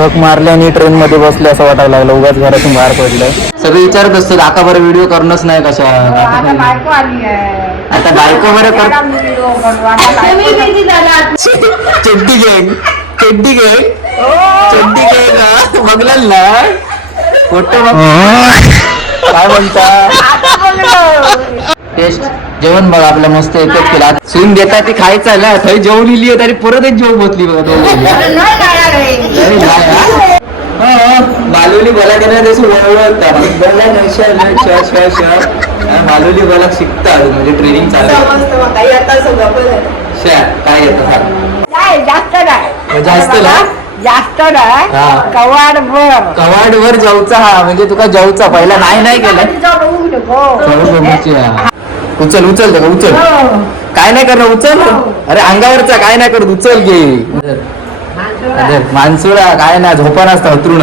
झक मारले आणि ट्रेन मध्ये बसले असं वाटायला लागलं. उगाच घरातून बाहेर पडलंय सगळे विचारत असतात काका बरं व्हिडिओ करणंच नाही कशा? आता बायको आली आहे. आता बायको बरं कर बायको- चड्डी गँग चड्डी गँग चड्डी गँग बघलाल ना. फोटो बघ. काय म्हणता. टेस्ट जेवण बघा आपलं मस्त एकच केला. सून देता ती खायचं ना थंय जेवण लिहिली होती आणि परत एक जेवण बसली बघा आहे. मालुली बोला गेला तसं वळवळता बोला न न हा, मालुली बोला शिकता म्हणजे ट्रेनिंग चालू काय येतं? जास्त नाही. जास्त ना? जास्त नाही. हा. कवाड वर. कवाड वर जाऊचा हा म्हणजे तुका जाऊचा पहिला नाही नाही केलं. उचल उचल ते उचल. काय नाही करणं उचल. अरे अंगावरचा काय नाही करत उचल घे. अरे माणसुळा काय नाही झोपा नसता उतरून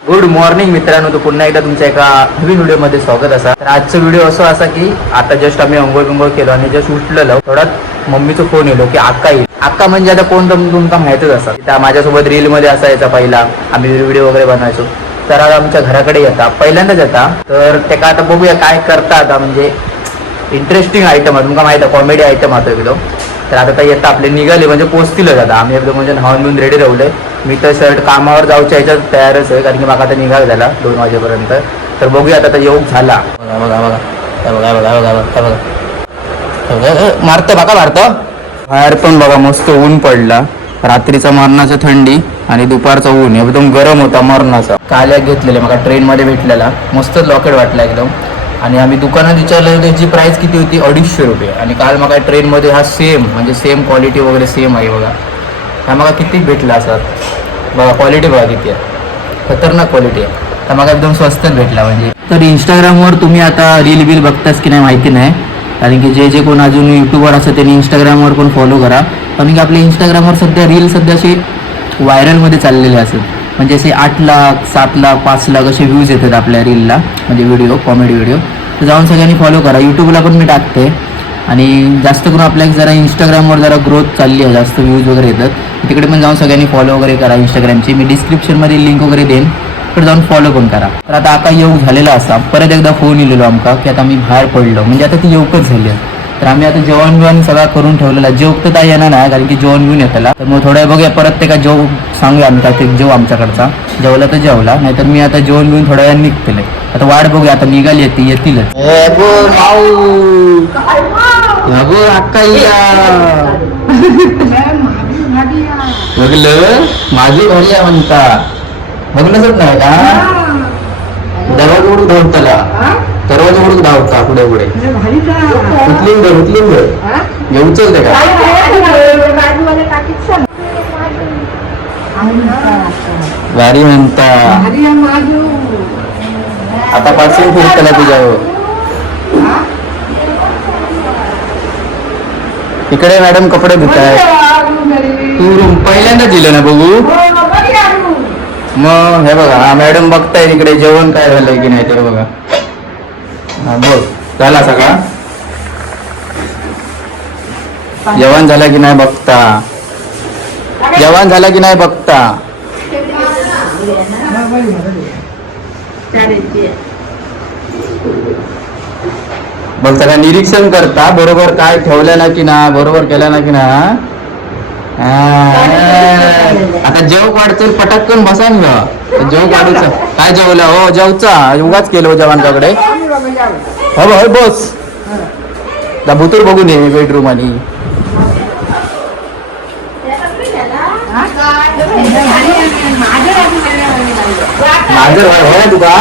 गुड मॉर्निंग मित्रांनो तो पुन्हा एकदा तुमच्या एका नवीन व्हिडिओमध्ये स्वागत असा. तर आजचा व्हिडिओ असं असा की आता जस्ट आम्ही अंघोळ बिंघोळ केलो आणि जस्ट उठलेलो. थोड्यात मम्मीचा फोन येलो की आक्का येईल. आक्का म्हणजे आता कोण तुम तुमका माहितच असा. त्या माझ्यासोबत रील मध्ये असायचा पहिला. आम्ही व्हिडिओ वगैरे बनवायचो. तर आता आमच्या घराकडे येता पहिल्यांदाच येता. तर त्याका आता बघूया काय करता आता म्हणजे इंटरेस्टिंग आयटम आहे. तुमका माहिती आहे कॉमेडी आयटम आता एकदम. तर आता ते येतं आपले निघाले म्हणजे पोचतीलच आता. आम्ही एकदम म्हणजे नहावून बिवून रेडी राहले. मी तर शर्ट कामावर जाऊच्या ह्याच्यात तयारच आहे कारण की मला आता निघाल झाला दोन वाजेपर्यंत. तर बघूया आता योग झाला. बघा बघा बघा. हे बघा बघा बघा बघा बघा. मारतं बघा मारतं बाहेर पण बघा मस्त ऊन पडला. रात्रीचा मरणाचा थंडी. आणि दुपारचा ऊन एकदम गरम होता मरणाचा. काल्या घेतलेले मला ट्रेन मध्ये भेटलेला. मस्त लॉकेट वाटला एकदम. आणि आम्ही दुकानात विचारलं त्याची प्राईस किती होती? अडीचशे रुपये. आणि काल मग ट्रेनमध्ये हा सेम म्हणजे सेम क्वालिटी वगैरे सेम आहे बघा. हा मला किती भेटला असा? बघा क्वालिटी बघा किती आहे. खतरनाक क्वालिटी आहे. तर मला एकदम स्वस्तच भेटला म्हणजे. तर इंस्टाग्रामवर तुम्ही आता रील बिल बघताच की नाही माहिती नाही. कारण की जे जे कोण अजून युट्यूबवर असतं त्यांनी इंस्टाग्रामवर पण फॉलो करा. कारण की आपल्या इंस्टाग्रामवर सध्या रील सध्या व्हायरलमध्ये चाललेले असेल. म्हणजे असे आठ लाख सात लाख पाच लाख असे व्ह्यूज येतात आपल्या रीलला म्हणजे व्हिडिओ कॉमेडी व्हिडिओ तर जाऊन सगळ्यांनी फॉलो करा. यूट्यूबला पण मी टाकते. आणि जास्त करून आपल्या जरा इंस्टाग्रामवर जरा ग्रोथ चालली आहे. जास्त व्ह्यूज वगैरे येतात. तिकडे पण जाऊन सगळ्यांनी फॉलो वगैरे करा इंस्टाग्रामची मी डिस्क्रिप्शनमध्ये लिंक वगैरे देईन. तिकडे जाऊन फॉलो पण करा. तर आता आका योग झालेला असा. परत एकदा फोन येलेलो आमका की आता मी बाहेर पडलो. म्हणजे आता ती येऊकच झाली आहे. तर आम्ही आता जेवण बिवण सगळा करून ठेवलेला जेवक तर येणार नाही कारण की जेवण घेऊन येतला. तर मग थोड्या बघूया परत ते का जेव सांगूया आम्ही काय ते जेव आमच्याकडचा. जेवला तर जेवला नाहीतर मी आता जेवण घेऊन थोड्या वेळाने निघतले आता वाट बघूया आता निघाली येते येतीलच. बघलं? माझी घरी आहे म्हणता. बघलंच नाही का? दरवाज उडूक धावताला दरवाज उडूक धावता पुढे पुढे उचलून दे उचलून दे येऊ चलते का भारी म्हणता आता पाचशे फिरतला तुझ्यावर इकडे मॅडम कपडे धुताय तू रूम पहिल्यांदा दिलं ना बघू मग हे बघा हा मॅडम बघताय इकडे जेवण काय झालंय की नाही ते बघा हा बघ झाला सगळा जेवण झालं की नाही बघता? जेवण झालं की नाही बघता? बघ सगळं निरीक्षण करता बरोबर काय ठेवलं ना की ना बरोबर केलं ना की ना? आता जेव काढतो पटकन बसा ना जेव काढूचा. काय जेवलं? हो जेवचा. उगाच केलं हो जवानच्याकडे. हो हो बस. दा भुतूर बघून ये बेडरूम आणि. माझं होय होय तुका?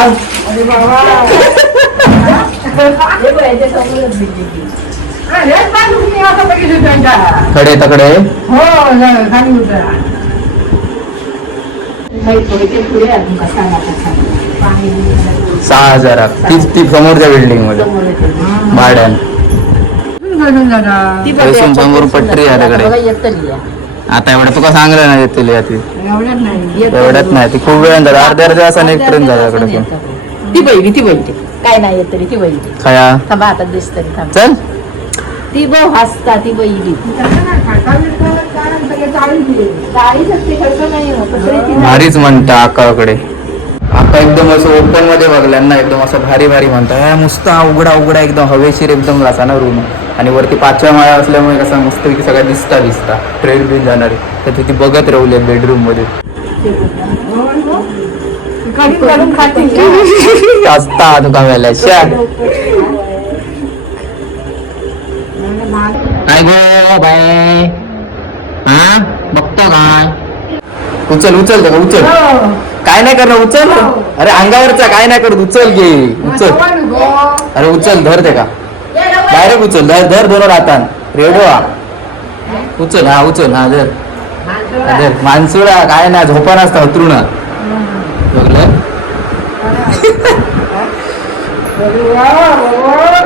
कडे तकडे हो सहा हजार. तीच ती समोरच्या बिल्डिंगमध्ये. भाड्यान. पैसून समोर पट्टी आहे तिकडे आता एवढं तुका सांगलं ना येतील याती एवढ्यात नाही. ती खूप वेळ झाला अर्ध्या अर्ध्या असं एक ट्रेन झाला इकडे ती बहिणी ती बहिणी काय नाही येत तरी ती बहिणी खया? थांबा आता दिसत चल. ती भाऊ हसता ती बहिणी. भारीच म्हणता आकाकडे. आका एकदम असं ओपनमध्ये बघल्यांना एकदम असं भारी भारी म्हणता ह्या मस्त उघडा उघडा एकदम हवेशीर एकदम असा ना रूम आणि वरती पाचव्या माळा असल्यामुळे कसं मस्तपैकी सगळ्या दिसता दिसता. ट्रेन बिन जाणारे. तर तिथे बघत राहले बेडरूममध्ये. असता तुका वेळेला काय गो बाय? हा? बघतो काय? उचल उचल उचल. काय नाही करणार उचल. अरे अंगावरचा काय नाही करत उचल घे. उचल. अरे उचल धर ते का? डायरेक्ट उचल धर धर दोन हातान. रेडो हा उचल हा उचल हा धर. हा, धर. माणसुळा काय नाही झोपा नसता हतरुण बघलं?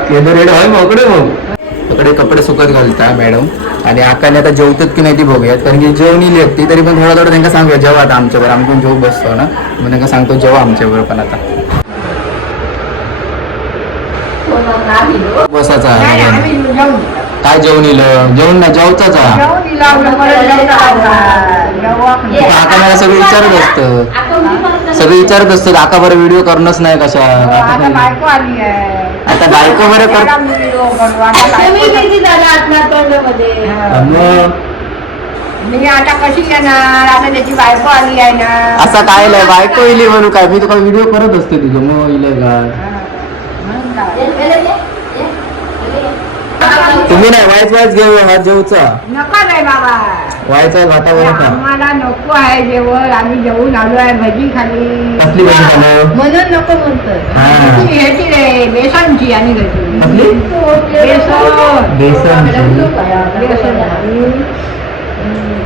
केलं रेडो होय मोकडे मग इकडे कपडे सुकत घालता मॅडम आणि आकाने आता जेवतात की नाही ती बघूयात. कारण की जेवणी लेखती तरी पण थोडं थोडं त्यांना सांगूया जेव्हा आता आमच्यावर आम्ही पण जेव बसतो ना. मग त्यांना सांगतो जेव्हा आमच्यावर पण आता. बसाचा. काय जेवण इलं जेवण ना जेवचाच हा. आका मला सगळं विचारत असतं. सगळं विचारत असतं आका बरं व्हिडिओ करणंच नाही कशा? आता बायको बरं कर. मी. आता बायको- हा. मग? मी आता कशी येणार? आता त्याची बायको आली आहे ना. असा काय नाही बायको इली म्हणू काय? मी तुला व्हिडिओ करत असते तुझं मग इले काय? तुम्ही नाही वायच वायच घेऊ हा जेवचा. नका रे बाबा. वायचा भातावर का आम्हाला नको आहे जेवण आम्ही जेवून आलो आहे भजी खाली. कसली भाजी खाणं म्हणून नको म्हणतोय. हा. ती ह्याची रे बेसनची आणि घरची कसली? बेसन. बेसन. बेसन.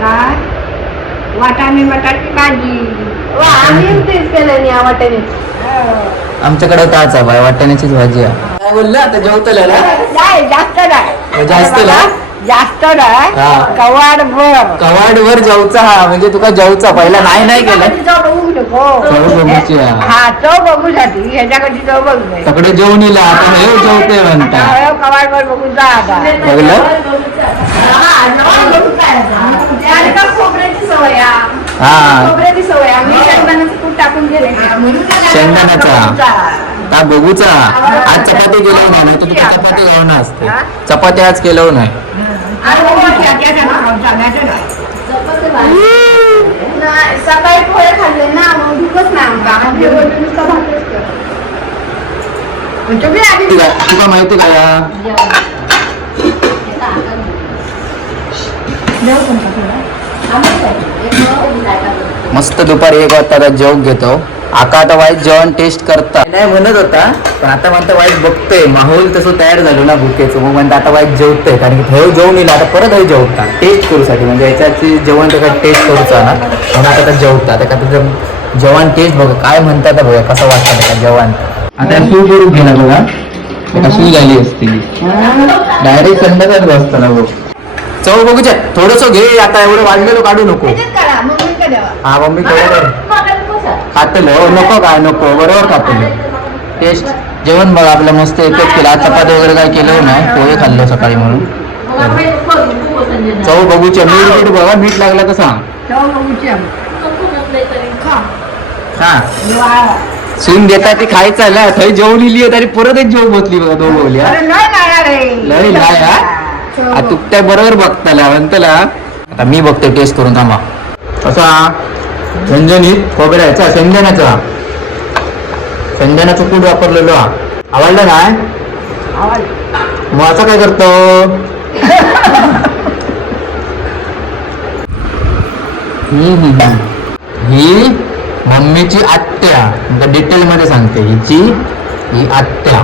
काय? वाटाणे बटाटी भाजी. आम्ही तेच केलं नाही आमच्याकडे ताच आहे वाटाण्याचीच भाजी आहे. काय बोललं? आता जेवतलं ना? नाही जास्त नाही. जास्त ना? जास्त नाही. हा. कवाड भर कवाड वर जेवचा हा म्हणजे तुका जेवचा? पहिला नाही नाही केलं? चव बघू नको. चव बघूची आहे. हा चव बघूसाठी. ह्याच्याकडची चव बघू नये. तकडे येला आता हे जेवते म्हणता. आता. कवाड भर बघून जा आता. बघलं. हा कूट टाकून गेले शेंगदाण्याचा? का बघूचा. आज चपाती केलं नाही तर तुका चपाती गावना असते. चपाती आज केलं नाही. नाही, सकाळी पोहे खाल्ले ना मग भूकच नाही आमका आम्ही जेवण नुसतं भाकरीच करतो. तुला माहिती का? या? मस्त दुपारी एक वाजता आता जेवण घेतो. आका आता वाईट जेवण टेस्ट करता नाही म्हणत होता पण आता म्हणता वाईट बघतोय. माहोल तसं तयार झालो ना भुकेचं मग म्हणता आता वाईट जेवतोय. कारण की थंय जेवण येईल आता परत हे जेवता टेस्ट करूसाठी म्हणजे याच्याची जेवण त्याचा टेस्ट करूचा ना. म्हणून आता आता जेवता त्या त्याचं जेवण टेस्ट बघा. काय म्हणतात बघा. कसं वाटतं त्याला जेवण? आता तू करून घे ना बघा. कशी झाली असती. डायरेक्ट संध्याकाळच बसतो ना बघ. चव बघूच्या थोडस घे आता एवढं वाढलेलं काढू नको? हा मम्मी. खातलं हो नको काय नको बरोबर खातलं टेस्ट. जेवण बघा आपलं मस्त एकच केलं. आज चपाती वगैरे काय केलं नाही पोहे खाल्लं सकाळी म्हणून. बघू. चव बघूच्या मीठ मीठ बघा मीठ लागलं तर सांग. खा. हा. सून देता ती खायचं ना थंय जेवण इली तरी परत एक जेव बसली बघा दोन बोलल्या. लय नाही आ, तू त्या बरोबर बघताला म्हणतला आता मी बघते टेस्ट करून थांबा. कसा झणझणीत खोबऱ्याचा शेंगदाण्याचा. शेंगदाण्याचं कूट वापरलेलो. हा आवडलं नाही मग असं काय करतो. ही मम्मीची आत्या. डिटेल मध्ये सांगते हिची ही आत्या.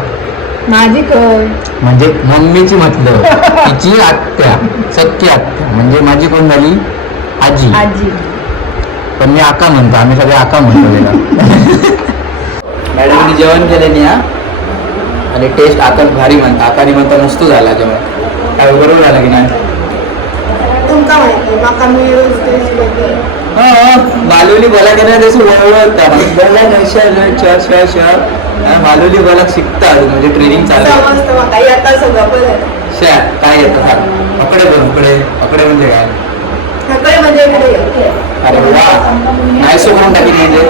माझी कोण म्हणजे मम्मीची म्हटलं तिची आत्या सख्खी आत्या. म्हणजे माझी कोण झाली? आजी. आजी. पण मी आका म्हणतो. आम्ही सगळे आका म्हणतो त्याला. मॅडमनी जेवण केले नाही हा. आणि टेस्ट आकाच भारी म्हणता आकाने म्हणता मस्त झाला जेवण. काय बरोबर झालं की नाही? तुमका माहिती माका मी रोज तेच बघते. मालवली बोला की नाही तसं वळवळता बोला नशा च श श हा, मालवली बोला शिकता म्हणजे ट्रेनिंग चालू सगळं पण शा काय येतं सांग? पकडे बघ पकडे पकडे म्हणजे काय? म्हणजे अरे वा. नायसो करून टाकीन म्हणजे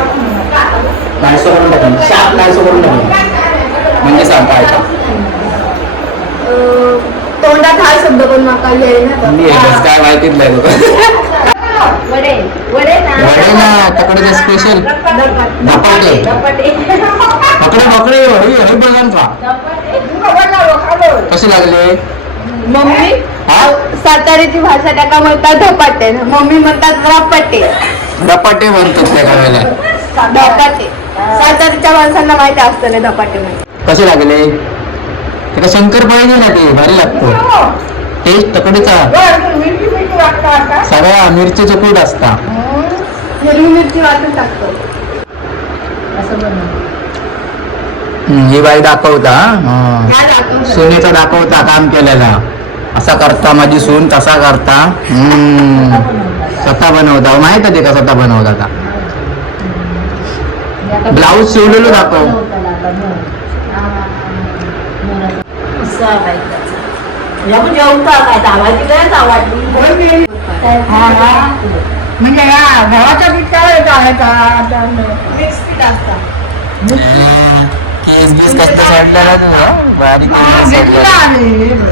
नायसो करून टाकीन शाप नायसो करून टाकीन म्हणजे सांग काय तोंडात हा शब्द पण मी एकच काय माहितीच नाही तुला वडे वडे ना. वडे ना तकडे स्पेशल धपाटे. पकडे पकडे हळू हळू बघान का कसे लागले? मम्मी हा? साताऱ्याची भाषा त्याका म्हणतात धपाटे. मम्मी म्हणतात रपाटे. धपाटे म्हणतात त्या गावाला धपाटे. साताऱ्याच्या माणसांना माहिती असतं ना धपाटे म्हणजे. कसे लागले? त्याला शंकर पाहिजे ना ते भारी लागतो. टेस्ट तकडीचा मिरची आता. सगळ्या मिरचीचं कूट असता. हिरवी मिरची वाटून टाकतो. असं बनव. हम्म, ही बाई दाखवता हा. सुनेचा दाखवता काम केलेला. असा करता माझी सून तसा करता. हम्म. स्वतः बनवता. माहीत आहे ते का स्वतः बनवता ब्लाऊज शिवलेलो दाखव जेवता काय तावाची काय तावाची म्हणजे या गव्हाच्या पिठावर येतो आहे का आता मिक्स पीठ असतं केस बीस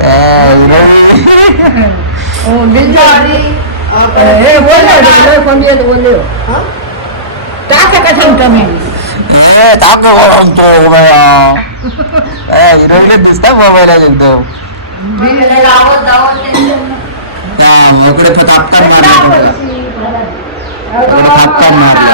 ए, हिरो. हो, बाबा म्हणतो दिसता मोबाईलला एकदम लावत इकडे तापतान मारला. थापतान मारला.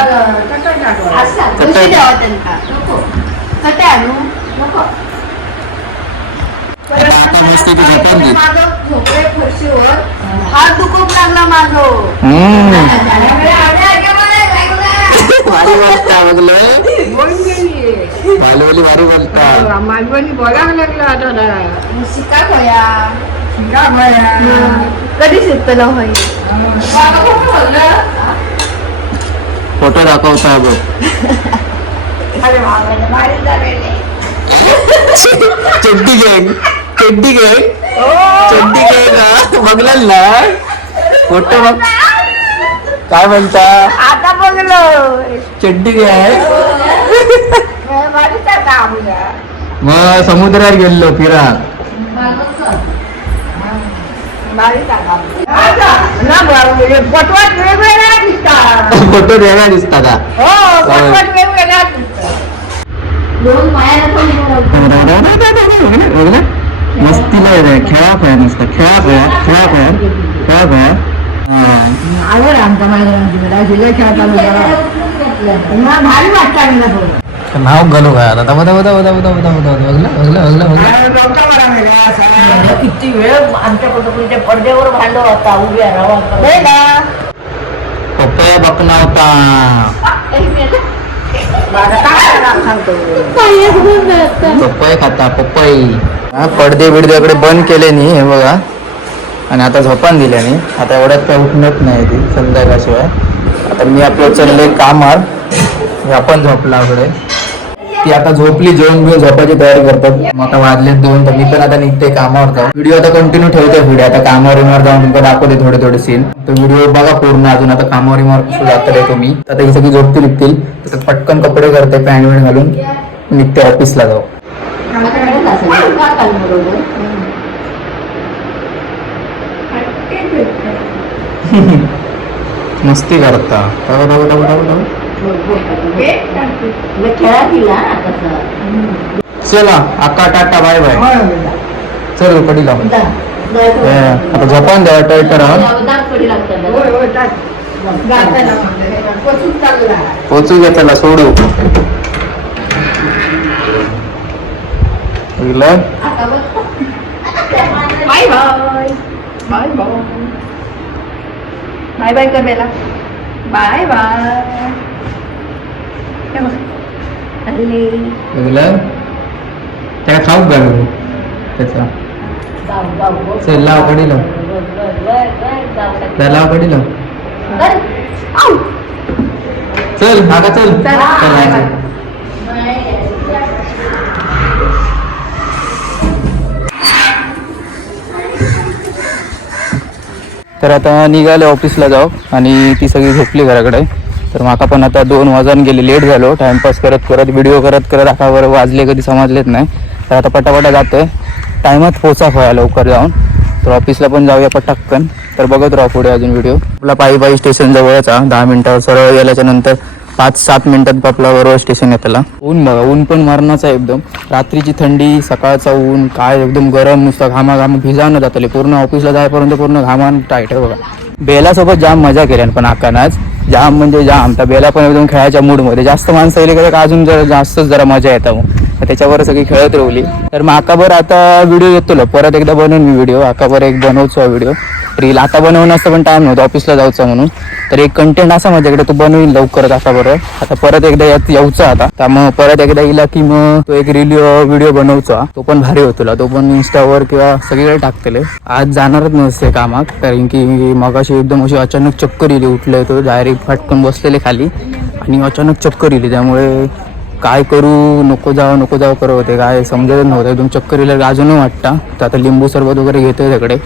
हात दुखून लागला माझं हम्म. अरे, अरे, अरे, मला लागलं. भारी बोलता बघलं बोलून भालवली भारी बोलता मालवणी बोलावं लागलं आता. शिका खोया. शिंगा भया. कधी शिकतला होई फोटो दाखवता बघ. चड्डी गँग चड्डी गँग चड्डी गँग बघलाल ना? फोटो बघ. काय म्हणता? आता बघलो. चड्डी गँग. मग समुद्रात गेलो फिरा हे पटवाट वेगवेगळ्या दिसतात. फोटो वेगळा दिसता का हो पटवाट वेगवेगळ्या मस्तीला खेळा खेळा नुसतं खेळा खेळा खेळा खेळा खेळा खेळा आवड खेळताना जरा. मला भारी वाटतं नाव घालू काय आता. दबा दबा दबा दबा दबा दबा बघलं बघलं बघलं बघलं. किती वेळ आमच्या कुटुंबाच्या पडद्यावर भांडव होता उभ्या राहा पप्पा बकला होता पप्पाई खाता पप्पाई. हा पडदे बिडद्याकडे बंद केले नी हे बघा. आणि आता झोपान दिल्याने आता एवढ्यात काय उठणत नाही ती संध्याकाळशिवाय. आता मी आपलं चाललंय कामार. आपण झोपला इकडे. ती आता झोपली जेवण बिवून झोपायची तयारी करतात. मग आता वाजले दोन तर मी पण आता निघते कामावर जाऊ व्हिडिओ आता कंटिन्यू ठेवतोय व्हिडिओ आता कामावर येणार जाऊन तुमका दाखवते थोडे थोडे सीन तर व्हिडिओ बघा पूर्ण अजून. आता कामावर येणार कसं जातले तुम्ही आता ही सगळी झोपती निघतील. तसं पटकन कपडे करते पॅन्ट वॅन्ट घालून. निघते ऑफिसला जाऊ मस्ती करता. चला अक्का टाटा बाय बाय. चल कडी लाव आता झोपान द्या टाईटर पोचू घ्या त्याला सोडू? Bye bye. Bye bye. Bye bye कर बेला बाय बाय. अरे ऐकलं? त्याला खाऊ घालू त्याचा चल लाव कडी लाव त्याला लाव कडी लाव चल मागा चल चला. तर आता निघाले ऑफिसला जाऊ आणि ती सगळी झोपली घराकडे. तर माका पण आता दोन वाजून गेले लेट झालो. टाइमपास करत करत व्हिडिओ करत करत आकावर वाजले कधी समजलेच नाही. तर आता पटापटा जातोय. टायमात पोचा व्हाया लवकर जाऊन. तर ऑफिसला पण जाऊया पटाक्कन तर बघत राहू पुढे अजून व्हिडिओ आपला पायी पायी स्टेशन जवळच हा दहा मिनिटावर सरळ गेल्याच्यानंतर पाच सात मिनिटात आपला बरोबर स्टेशन येतला ऊन बघा ऊन पण मरणाचं आहे एकदम. रात्रीची थंडी सकाळचा ऊन काय एकदम गरम नुसतं घामा घाम भिजावं जातले पूर्ण ऑफिसला जायपर्यंत पूर्ण घामान टाईट आहे बघा. बेलासोबत जाम मजा केल्यान पण आकानाच जाम म्हणजे जाम. त्या बेला पण एकदम खेळायच्या मूडमध्ये जास्त माणसं येईल का अजून जरा जास्तच जरा मजा येतं मग. तर त्याच्यावर सगळी खेळत राहिली. तर मग आकाबर आता व्हिडिओ येतो परत एकदा बनवून मी व्हिडिओ आकाबर एक बनवतो व्हिडिओ रील आता बनवण्याचा असं पण टाइम नव्हता ऑफिसला जायचं म्हणून. तर एक कंटेंट असा माझ्याकडे तो बनवीन लवकरच असा बरं. आता परत एकदा यात यायचा आता. त्यामुळे परत एकदा येला की मग तो एक रील व्हिडिओ बनवचा तो पण भारी होतो तो पण इन्स्टावर किंवा सगळीकडे टाकतले. आज जाणारच नसते कामात कारण की मगाशी एकदम अशी अचानक चक्कर येली उठले तो डायरेक्ट फाटकून बसलेले खाली. आणि अचानक चक्कर येली त्यामुळे काय करू नको जावं नको जावं करत होते. काय समजतच नव्हतं. एकदम चक्कर येईल अजूनही वाटतं. तर आता लिंबू सरबत वगैरे घेतोय त्याकडे.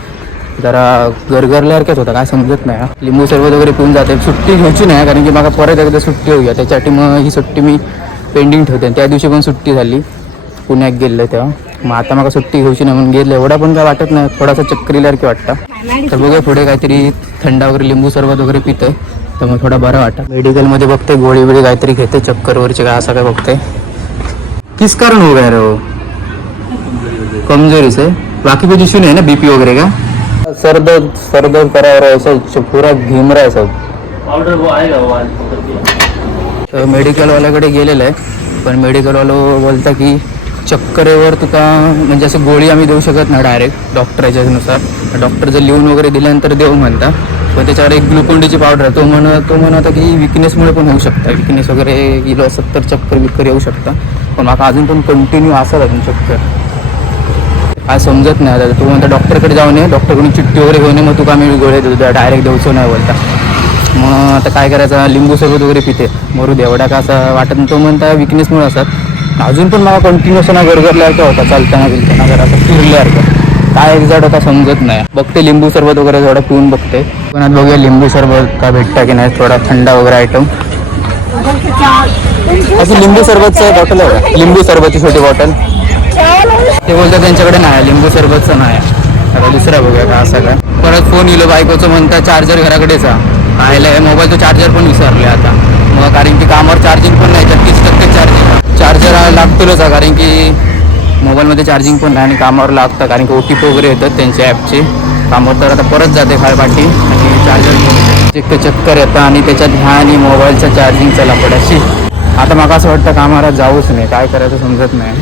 जरा गरगरल्यासारखंच होतं काय समजत नाही हा. लिंबू सरबत वगैरे पिऊन जाते. सुट्टी घ्यायची नाही कारण की मला परत एकदा सुट्टी होऊया. त्याच्यासाठी मग ही सुट्टी मी पेंडिंग ठेवते. त्या दिवशी पण सुट्टी झाली. पुण्यात गेलं तेव्हा. मग आता मला सुट्टी घेऊची नाही म्हणून गेलं. एवढा पण काय वाटत नाही. थोडासा चक्कर वाटतं. तर बघूया पुढे काहीतरी थंडा वगैरे लिंबू सरबत वगैरे पितोय. तर मग थोडा बरं वाटतं. मेडिकलमध्ये बघते गोळी बिळी काहीतरी घेते चक्कर वगैरे काय असं काय बघते. किस कारण हो गया रे हो? कमजोरीच आहे. बाकी कुछ इश्यू नाही ना? बीपी वगैरे का? सर्द सर्द करा रहा है ऐसा पूरा घिम रहा है सब ऑर्डर वो आएगा वो आज? मेडिकलवाल्याकडे गेलेलं आहे. पण मेडिकलवाला बोलता की चक्करेवर तुका म्हणजे असं गोळी आम्ही देऊ शकत नाही डायरेक्ट डॉक्टरच्या नुसार डॉक्टर जर लिहून वगैरे दिल्यानंतर देऊ म्हणता. पण त्याच्यावर एक ग्लुकोंडीची पावडर आहे. तो म्हण तो म्हणत होता की विकनेसमुळे पण होऊ शकता. विकनेस वगैरे गेलो असत तर चक्कर बिक्कर येऊ शकता. पण माका अजून पण कंटिन्यू असत अजून चक्कर. काय समजत नाही आता. तू म्हणता डॉक्टरकडे जाऊन ये डॉक्टरकडून चिठ्ठी वगैरे घेऊन ये मग तुका आम्ही गोळ्या देतो डायरेक्ट देऊचो नाही बोलता. मग आता काय करायचं? लिंबू सरबत वगैरे पिते. मरू दे एवढा का असं वाटत नाही. तो म्हणता विकनेसमुळे असतात. अजून पण मला कंटिन्यू असं ना गरगरल्यासारखं होता चालताना बिलताना जरा असं फिरल्यासारखं काय एक्झॅक्ट होता समजत नाही. बघते लिंबू सरबत वगैरे थोडं पिऊन बघते. पण आता बघूया लिंबू सरबत का भेटता की नाही थोडा थंडा वगैरे आयटम असं लिंबू सरबतचं बॉटल आहे? लिंबू सरबतची छोटी बॉटल ते बोलतात त्यांच्याकडे नाही लिंबू सरबतचं नाही. आता दुसरा बघूया का असं काय. परत फोन येलो बायकोचं म्हणता चार्जर घराकडेच आहे मोबाईलचं चार्जर पण विसरले आता. मग कारण की कामावर चार्जिंग पण नाही तीस टक्के चार्जिंग चार्जर लागतोच आहे कारण की मोबाईलमध्ये चार्जिंग पण नाही आणि कामावर लागतं कारण की ओ टी पी वगैरे येतात त्यांच्या ॲपचे कामावर तर आता परत जाते फार पाठी आणि चार्जर चक्क चक्कर येतं आणि त्याच्यात ह्या आणि मोबाईलचं चार्जिंगचा लपडाशी आता मला असं वाटतं कामाला जाऊच नाही काय करायचं समजत नाही.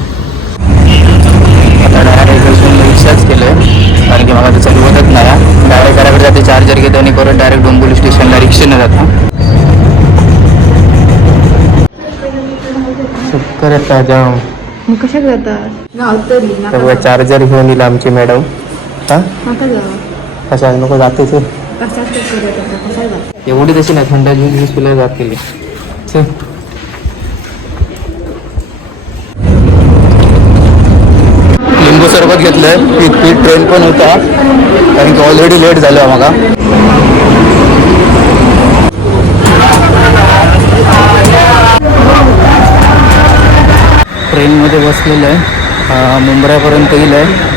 रिक्षाच केलं आहे कारण की मला ते चालवतच नाही. डायरेक्ट घराकडे जाते चार्जर घेतो आणि परत डायरेक्ट डोंबिवली स्टेशनला रिक्षेनं जातो. जाम मग कशा चार्जर घेऊन येईल आमची मॅडम. हां? कशा नको जाते ते? एवढी तशी नाही थंड ज्यूस ज्यूस पिला जात. केली घेतलं लिंबू सरबत पीठ पीठ ट्रेन पण होता. कारण की ऑलरेडी लेट झालं मगा ट्रेनमध्ये बसलेलं आहे. मुंबईपर्यंत येईल आहे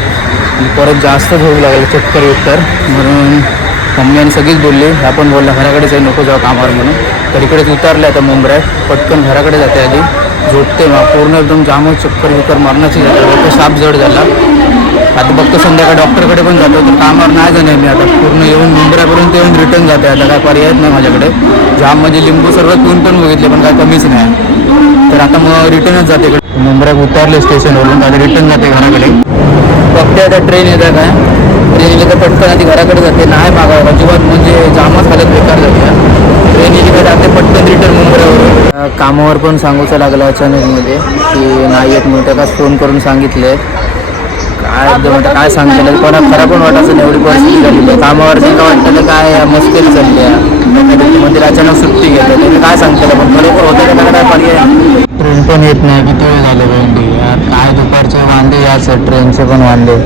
परत जास्त झोप लागेल चक्कर उत्तर म्हणून मम्मी आणि सगळीच बोलली आपण बोलला घराकडे जाईल नको जाऊ कामावर म्हणून. तर इकडेच उतरलं आता मुंबईत पटकन घराकडे जाते आधी. झोपते मग पूर्ण एकदम जामच चक्कर विकर मारण्याची जाते डोकं साप जड झाला. आता बघतो संध्याकाळी डॉक्टरकडे पण जातो तर कामावर नाही जाणार मी आता. पूर्ण येऊन मुंबऱ्यापर्यंत येऊन रिटर्न जाते आता काय पर्यायच नाही माझ्याकडे. जाम म्हणजे लिंबू सर्व पिऊन पण बघितले पण काय कमीच नाही. तर आता मग रिटर्नच जाते इकडे. उतरले स्टेशनवरून आता रिटर्न जाते घराकडे. बघते आता ट्रेन येतात काय? ट्रेन येते तर पटकन आधी घराकडे जाते. नाही मागा अजिबात म्हणजे जामच हालत बेकार जाते ट्रेन येते जाते पटकन रिटर्न मुंबईवरून. कामावर पण सांगूचं लागलं अचानकमध्ये की नाही येत म्हणून त्याकाच फोन करून सांगितले. काय एकदम आता काय पण खरं पण वाटायचं एवढी परिस्थिती झाली. कामावर जे काय वाटतं काय मस्करी चालली आहे. म्हणजे अचानक सुट्टी घेतली त्याने काय सांगतील पण खरोखर होतं का त्याला काय पर्याय? ट्रेन पण येत नाही किती वेळ झाले भेंडी यार काय दुपारचे वांदे याच ट्रेनचे पण वांदे.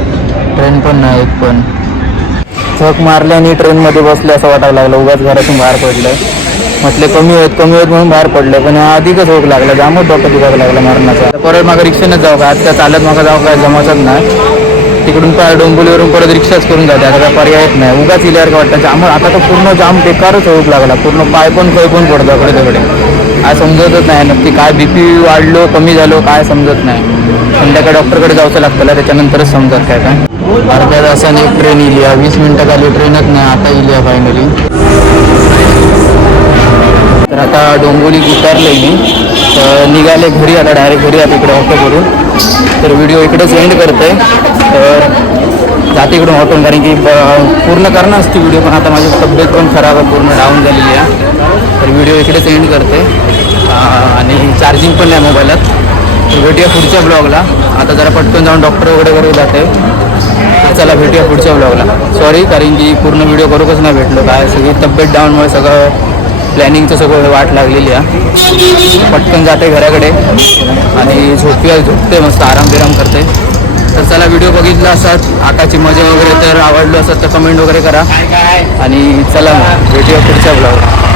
ट्रेन पण नाही एक पण. थक मारले आणि ट्रेनमध्ये बसले असं वाटायला लागलं. उगाच घरातून बाहेर पडलं. म्हटले कमी आहेत कमी आहेत म्हणून बाहेर पडले. पण अधिकच होक लागला. जामच डॉक्टर दुखायला लागला मरणाचा. परत मग रिक्षेनंच जाऊ का? आज काय चालत मग जाऊ काय जमतच नाही. तिकडून पाय डोंबिवलीवरून परत रिक्षाच करून जाते. आता काय पर्यायच नाही. उगाच इल्यावर काय वाटतं? जाम आता तर पूर्ण जाम बेकारच होऊ लागला. पूर्ण पाय पण खय पण पडतो इकडे तिकडे. काय समजतच नाही. नक्की काय बीपी वाढलो कमी झालो काय समजत नाही. संध्याकाळी डॉक्टरकडे जाऊचं लागतं त्याच्यानंतरच समजत काय काय. अर्ध्या तासाने एक ट्रेन इली. आहे वीस मिनिटं खाली ट्रेनच नाही. आता इली आहे फायनली तर आता डोंबोली उतरले मी. तर निघाले घरी आता डायरेक्ट घरी आता इकडे ऑटो करून. तर व्हिडिओ इकडेच एंड करते तर जाते इकडून ऑटोन कारण की पूर्ण करणार असते व्हिडिओ पण आता माझी तब्येत पण खराब आहे पूर्ण डाऊन झालेली आहे. तर व्हिडिओ इकडेच एंड करते. आणि चार्जिंग पण नाही मोबाईलात तर भेटूया पुढच्या ब्लॉगला आता जरा पटकन जाऊन डॉक्टर वगैरे वगैरे जाते. तर चला भेटूया पुढच्या ब्लॉगला सॉरी कारण की पूर्ण व्हिडिओ करूकच नाही भेटलो. काय सगळी तब्येत डाऊनमुळे सगळं प्लॅनिंगचं सगळं वाट लागलेली आहे. पटकन जाते घराकडे. आणि झोपूया झोपते मस्त आराम बिराम करते. तर चला व्हिडिओ बघितला असत आकाची मजा वगैरे तर आवडलो असत तर कमेंट वगैरे करा. आणि चला भेटूया पुढच्या ब्लॉग